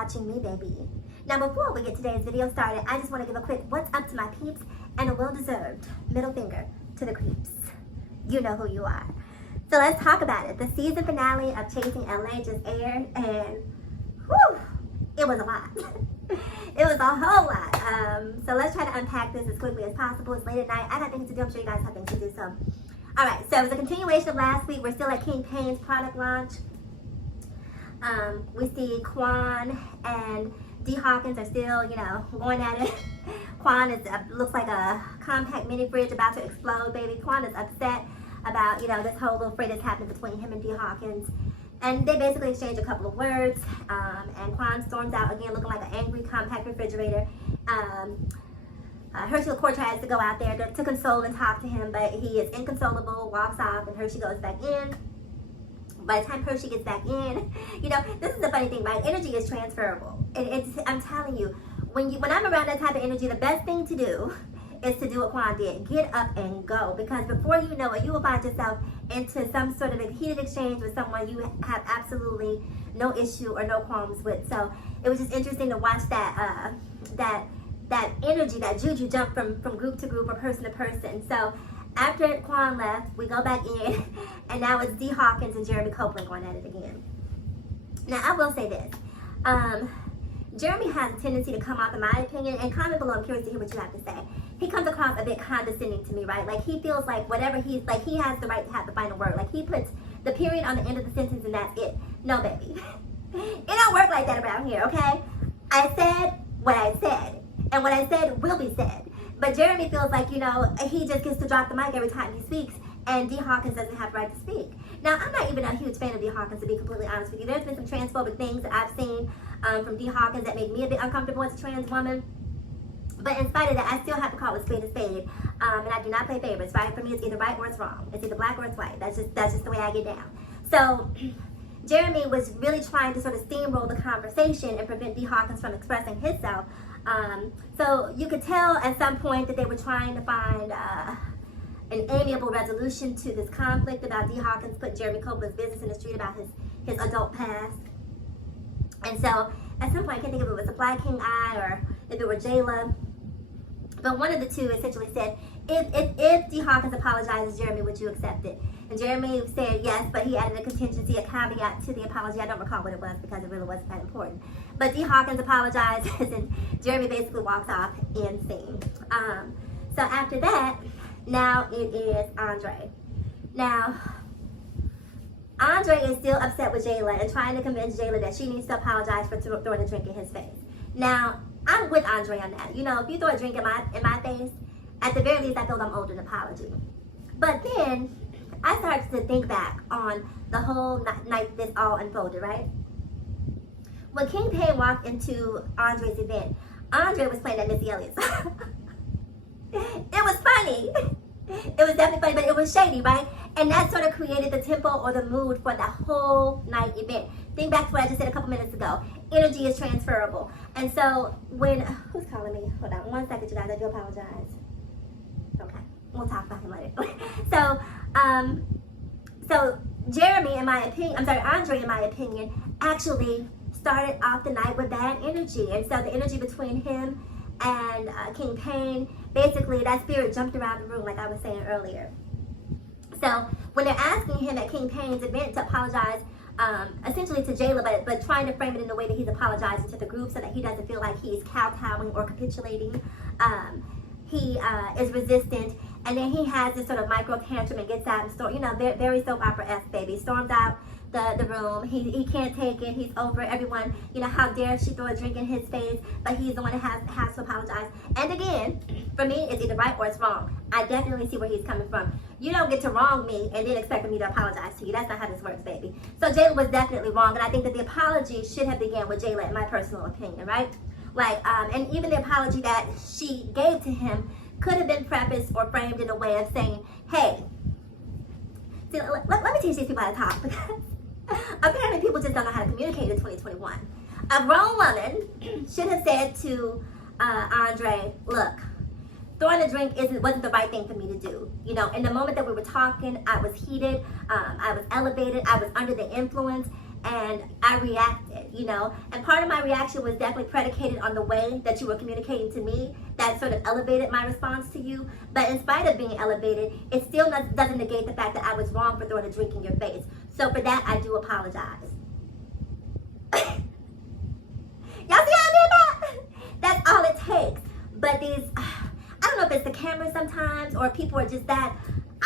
watching me, baby. Now, before we get today's video started, I just want to give a quick what's up to my peeps and a well-deserved middle finger to the creeps. You know who you are. So let's talk about it. The season finale of Chasing LA just aired, and whew, it was a lot. It was a whole lot. So let's try to unpack this as quickly as possible. It's late at night. I got things to do. I'm sure you guys have things to do. So, all right. So it was a continuation of last week. We're still at King Payne's product launch. We see Quan and D. Hawkins are still, going at it. Quan is looks like a compact mini fridge about to explode, baby. Quan is upset about, this whole little fray that's happening between him and D. Hawkins. And they basically exchange a couple of words. And Quan storms out again looking like an angry compact refrigerator. Hershey LaCour tries to go out there to console and talk to him, but he is inconsolable, walks off, and Hershey goes back in. By the time Hershey gets back in, this is the funny thing, right? Energy is transferable. I'm telling you, when I'm around that type of energy, the best thing to do is to do what Quan did. Get up and go. Because before you know it, you will find yourself into some sort of a heated exchange with someone you have absolutely no issue or no qualms with. So it was just interesting to watch that that energy, that juju jump from group to group or person to person. So after Quan left, we go back in, and now it's D. Hawkins and Jeremy Copeland going at it again. Now, I will say this. Jeremy has a tendency to come off, in my opinion, and comment below, I'm curious to hear what you have to say. He comes across a bit condescending to me, right? Like, he feels like whatever he has the right to have the final word. Like, he puts the period on the end of the sentence and that's it. No, baby. It don't work like that around here, okay? I said what I said, and what I said will be said. But Jeremy feels like, he just gets to drop the mic every time he speaks, and D. Hawkins doesn't have the right to speak. Now, I'm not even a huge fan of D. Hawkins, to be completely honest with you. There's been some transphobic things that I've seen from D. Hawkins that make me a bit uncomfortable as a trans woman. But in spite of that, I still have to call a spade a spade. And I do not play favorites, right? For me, it's either right or it's wrong. It's either black or it's white. That's just the way I get down. So Jeremy was really trying to sort of steamroll the conversation and prevent D. Hawkins from expressing himself. So you could tell at some point that they were trying to find an amiable resolution to this conflict about D. Hawkins putting Jeremy Copeland's business in the street about his adult past. And so at some point, I can't think if it was Supply King I or if it were Jayla, but one of the two essentially said, if D. Hawkins apologizes, Jeremy, would you accept it? And Jeremy said yes, but he added a contingency, a caveat to the apology. I don't recall what it was because it really wasn't that important. But D. Hawkins apologizes and Jeremy basically walks off in scene. So after that, now it is Andre. Now, Andre is still upset with Jayla and trying to convince Jayla that she needs to apologize for throwing a drink in his face. Now, I'm with Andre on that. If you throw a drink in my face, at the very least, I feel I'm owed an apology. But then, I started to think back on the whole night this all unfolded, right? When King Payne walked into Andre's event, Andre was playing that Missy Elliott song. It was funny. It was definitely funny, but it was shady, right? And that sort of created the tempo or the mood for the whole night event. Think back to what I just said a couple minutes ago. Energy is transferable. And so when, who's calling me? Hold on 1 second, you guys, I do apologize. Okay, we'll talk about him later. So Jeremy, in my opinion, Andre, in my opinion, actually started off the night with bad energy. And so the energy between him and King Payne, basically that spirit jumped around the room like I was saying earlier. So when they're asking him at King Payne's event to apologize, essentially to Jayla, but trying to frame it in the way that he's apologizing to the group so that he doesn't feel like he's kowtowing or capitulating, he is resistant. And then he has this sort of micro tantrum and gets out and storms, very soap opera-esque, baby. Storms out the room. He can't take it. He's over everyone. How dare she throw a drink in his face? But he's the one that has to apologize. And again, for me, it's either right or it's wrong. I definitely see where he's coming from. You don't get to wrong me and then expect me to apologize to you. That's not how this works, baby. So Jayla was definitely wrong. And I think that the apology should have began with Jayla, in my personal opinion, right? And even the apology that she gave to him could have been prefaced or framed in a way of saying, hey, see, let me teach these people how to talk, because apparently people just don't know how to communicate in 2021. A grown woman should have said to Andre, look, throwing a drink wasn't the right thing for me to do. In the moment that we were talking, I was heated, I was elevated, I was under the influence, and I reacted. you know, and part of my reaction was definitely predicated on the way that you were communicating to me. That sort of elevated my response to you. But in spite of being elevated, it still doesn't negate the fact that I was wrong for throwing a drink in your face. So for that, I do apologize. Y'all see how I did that? That's all it takes. But these, I don't know if it's the camera sometimes, or people are just that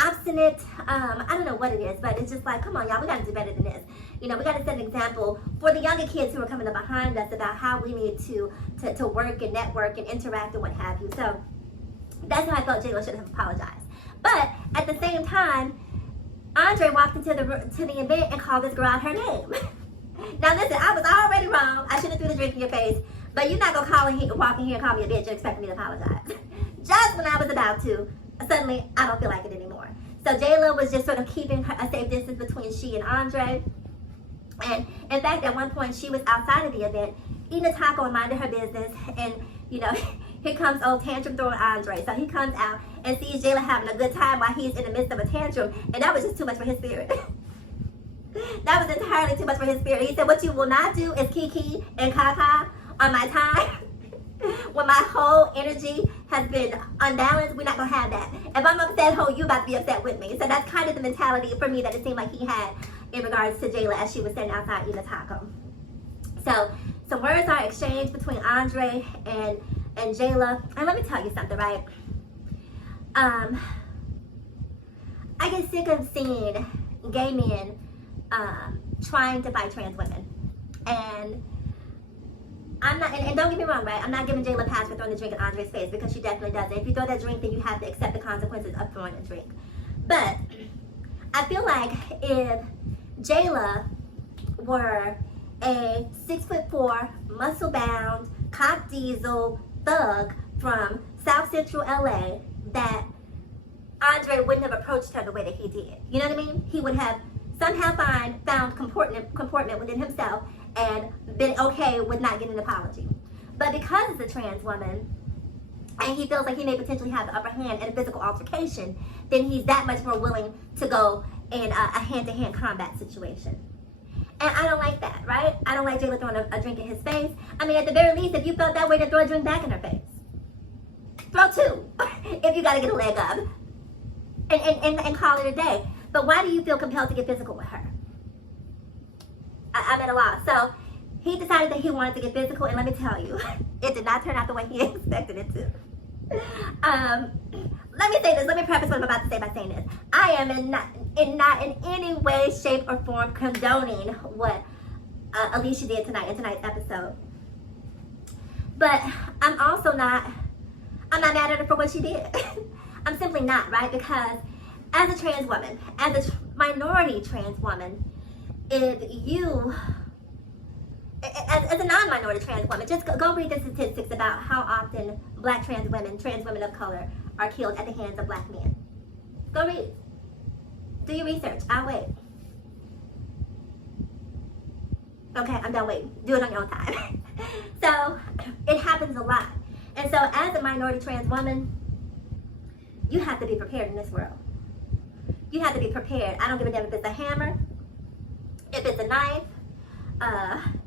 obstinate. I don't know what it is, but it's just like, come on, y'all, we got to do better than this. You know, we got to set an example for the younger kids who are coming up behind us about how we need to work and network and interact and what have you. So that's how I felt J-Lo should have apologized. But at the same time, Andre walked into the event and called this girl out her name. Now listen, I was already wrong. I should have threw the drink in your face. But you're not going to walk in here and call me a bitch and expect me to apologize. Just when I was about to, suddenly I don't feel like it anymore. So J-Lo was just sort of keeping a safe distance between she and Andre. And in fact, at one point, she was outside of the event, eating a taco and minding her business. And, you know, here comes old tantrum throwing Andre. So he comes out and sees J-Lo having a good time while he's in the midst of a tantrum. And that was just too much for his spirit. That was entirely too much for his spirit. He said, what you will not do is kiki and kaka on my time. When my whole energy has been unbalanced, we're not going to have that. If I'm upset, you about to be upset with me. So that's kind of the mentality for me that it seemed like he had in regards to J-Lo as she was sitting outside eating a taco. So some words are exchanged between Andre and J-Lo. And let me tell you something, right? I get sick of seeing gay men trying to fight trans women. And I'm not, and don't get me wrong, right? I'm not giving J-Lo a pass for throwing the drink in Andre's face, because she definitely does it. If you throw that drink, then you have to accept the consequences of throwing a drink. But I feel like if J-Lo were a 6'4", muscle-bound, cock diesel thug from South Central LA, that Andre wouldn't have approached her the way that he did. You know what I mean? He would have somehow found comportment within himself and been okay with not getting an apology. But because it's a trans woman, and he feels like he may potentially have the upper hand in a physical altercation, then he's that much more willing to go in a hand-to-hand combat situation. And I don't like that, right? I don't like J-Lo throwing a drink in his face. I mean, at the very least, if you felt that way, then throw a drink back in her face. Throw two, if you gotta get a leg up. And call it a day. But why do you feel compelled to get physical with her? I'm at a loss. So he decided that he wanted to get physical, and let me tell you, it did not turn out the way he expected it to. Let me say this. Let me preface what I'm about to say by saying this. I am not in any way, shape, or form condoning what Alicia did tonight in tonight's episode. But I'm not mad at her for what she did. I'm simply not, right? Because as a trans woman, as a minority trans woman, if you, as a non-minority trans woman, just go read the statistics about how often black trans women of color are killed at the hands of black men. Go read. Do your research. I'll wait. Okay, I'm done waiting. Do it on your own time. So, it happens a lot. And so, as a minority trans woman, you have to be prepared in this world. You have to be prepared. I don't give a damn if it's a hammer, if it's a knife,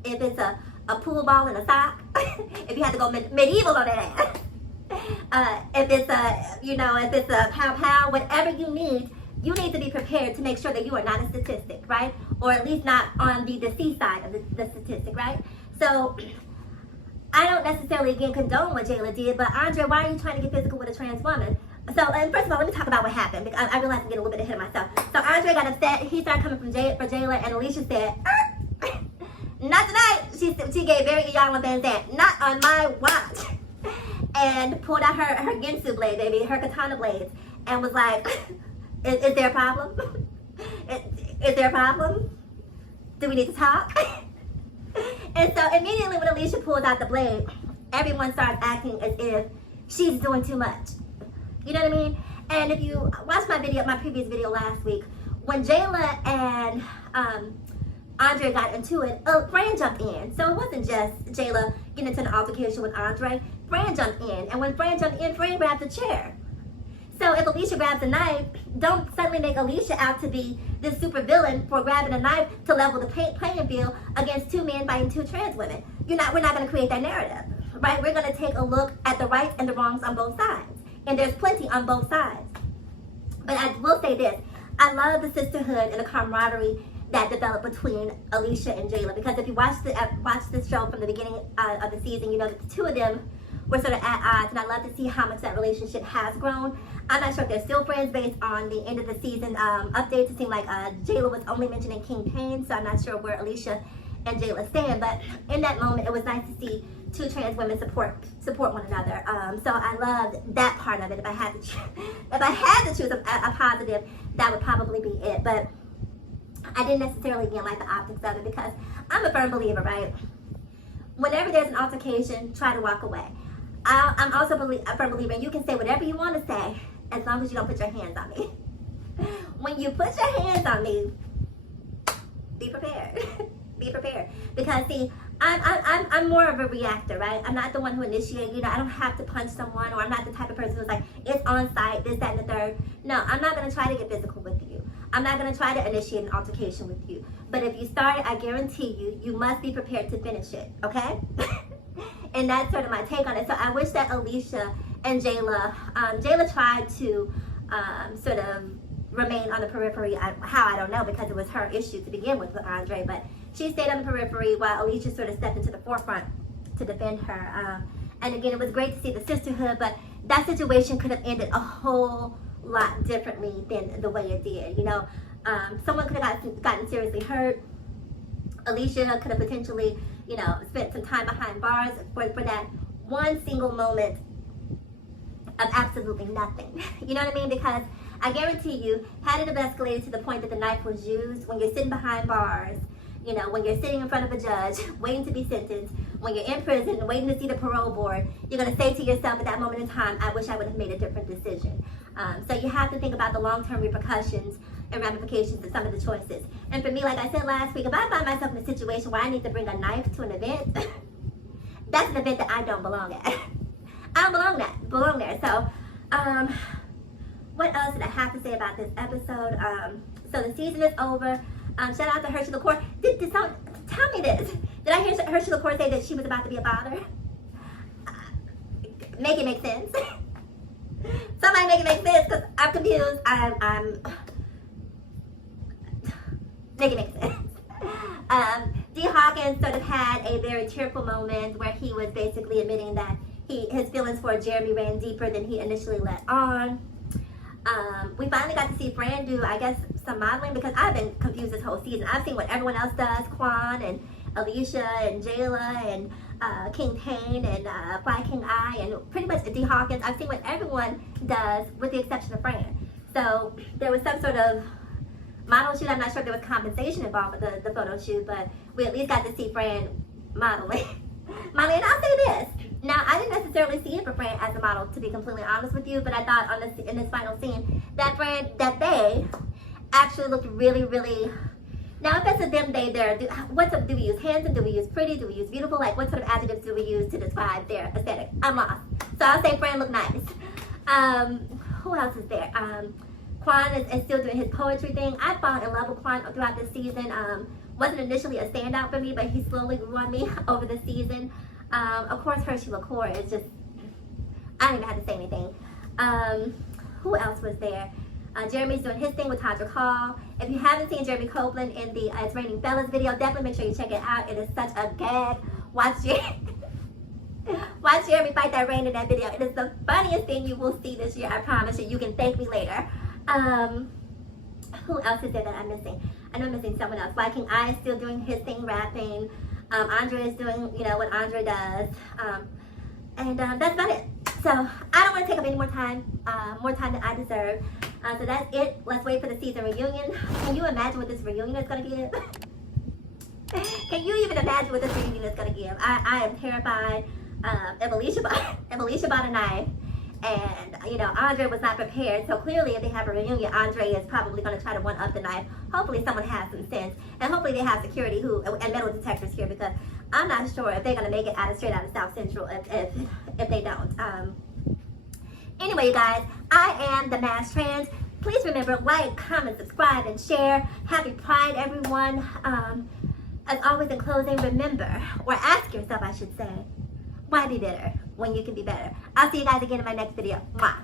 if it's a pool ball and a sock, if you have to go medieval on that ass, if it's a pow, whatever you need to be prepared to make sure that you are not a statistic, right? Or at least not on the deceased side of the statistic, right? So I don't necessarily, again, condone what J-Lo did, but Andre, why are you trying to get physical with a trans woman? So, and first of all, let me talk about what happened, because I realized I'm getting a little bit ahead of myself. So Andre got upset. He started coming for J-Lo, and Alicia said, not tonight. She gave very Iyala and said, not on my watch. And pulled out her Ginsu blade, baby, her katana blades, and was like, is there a problem? Is there a problem? Do we need to talk? And so immediately when Alicia pulled out the blade, everyone starts acting as if she's doing too much. You know what I mean? And if you watch my previous video last week, when J-Lo and Andre got into it, Fran jumped in. So it wasn't just J-Lo getting into an altercation with Andre. Fran jumped in. And when Fran jumped in, Fran grabbed a chair. So if Alicia grabs a knife, don't suddenly make Alicia out to be this super villain for grabbing a knife to level the playing field against two men fighting two trans women. We're not going to create that narrative, right? We're going to take a look at the rights and the wrongs on both sides. And there's plenty on both sides. But I will say this. I love the sisterhood and the camaraderie that developed between Alicia and Jayla, because if you watch this show from the beginning of the season, you know that the two of them were sort of at odds, and I love to see how much that relationship has grown. I'm not sure if they're still friends based on the end of the season updates. It seemed like Jayla was only mentioning King Pain, so I'm not sure where Alicia and Jayla stand. But in that moment, it was nice to see two trans women support one another. So I loved that part of it. If I had to choose a positive, that would probably be it. But I didn't necessarily again like the optics of it, because I'm a firm believer, right? Whenever there's an altercation, try to walk away. I'm also a firm believer, and you can say whatever you want to say as long as you don't put your hands on me. When you put your hands on me, be prepared. Be prepared. Because see, I'm more of a reactor, right? I'm not the one who initiates. You know, I don't have to punch someone, or I'm not the type of person who's like, it's on site, this, that, and the third. No, I'm not going to try to get physical with you. I'm not going to try to initiate an altercation with you. But if you start it, I guarantee you, you must be prepared to finish it, okay? And that's sort of my take on it. So I wish that Alicia and Jayla tried to sort of remain on the periphery. How, I don't know, because it was her issue to begin with Andre. But she stayed on the periphery while Alicia sort of stepped into the forefront to defend her. And again, it was great to see the sisterhood, but that situation could have ended a whole lot differently than the way it did. You know, someone could have gotten seriously hurt. Alicia could have potentially, you know, spent some time behind bars for that one single moment of absolutely nothing. You know what I mean? Because I guarantee you, had it have escalated to the point that the knife was used, when you're sitting behind bars, you know, when you're sitting in front of a judge, waiting to be sentenced, when you're in prison, waiting to see the parole board, you're going to say to yourself at that moment in time, I wish I would have made a different decision. So you have to think about the long-term repercussions and ramifications of some of the choices. And for me, like I said last week, if I find myself in a situation where I need to bring a knife to an event, that's an event that I don't belong at. I don't belong there. So, what else did I have to say about this episode? So the season is over. Shout out to Hershey LaCour. Tell me this. Did I hear Hershey LaCour say that she was about to be a father? Make it make sense. Somebody make it make sense, because I'm confused. Make it make sense. D. Hawkins sort of had a very tearful moment where he was basically admitting that his feelings for Jeremy ran deeper than he initially let on. We finally got to see Fran do, I guess, some modeling, because I've been confused this whole season. I've seen what everyone else does, Quan and Alicia and Jayla and King Payne and Fly King I and pretty much D. Hawkins. I've seen what everyone does with the exception of Fran. So there was some sort of model shoot. I'm not sure if there was compensation involved with the photo shoot, but we at least got to see Fran modeling. And I'll say this. Now, I didn't necessarily see it for Fran as a model, to be completely honest with you, but I thought in this final scene that they actually looked really, really. Now, if it's a them, they, there, do we use handsome? Do we use pretty? Do we use beautiful? Like, what sort of adjectives do we use to describe their aesthetic? I'm lost. So I'll say Fran looked nice. Who else is there? Quan is still doing his poetry thing. I've fallen in love with Quan throughout this season. Wasn't initially a standout for me, but he slowly grew on me over the season. Of course, Hershey LaCour is just, I don't even have to say anything. Who else was there? Jeremy's doing his thing with Todrick Hall. If you haven't seen Jeremy Copeland in the It's Raining Fellas video, definitely make sure you check it out. It is such a gag. Watch Jeremy fight that rain in that video. It is the funniest thing you will see this year, I promise you. You can thank me later. Who else is there that I'm missing? I know I'm missing someone else. Fly King I is still doing his thing, rapping. Andre is doing, you know, what Andre does. And that's about it. So I don't want to take up any more time than I deserve. So that's it. Let's wait for the season reunion. Can you imagine what this reunion is going to give? Can you even imagine what this reunion is going to give? I am terrified. If Alicia bought a knife, and, you know, Andre was not prepared. So clearly, if they have a reunion, Andre is probably going to try to one-up the knife. Hopefully, someone has some sense. And hopefully, they have security and metal detectors here, because I'm not sure if they're going to make it straight out of South Central if they don't. Anyway, you guys, I am the Mass Trans. Please remember, like, comment, subscribe, and share. Happy Pride, everyone. As always, in closing, remember, or ask yourself, I should say, why be bitter when you can be better? I'll see you guys again in my next video. Mwah.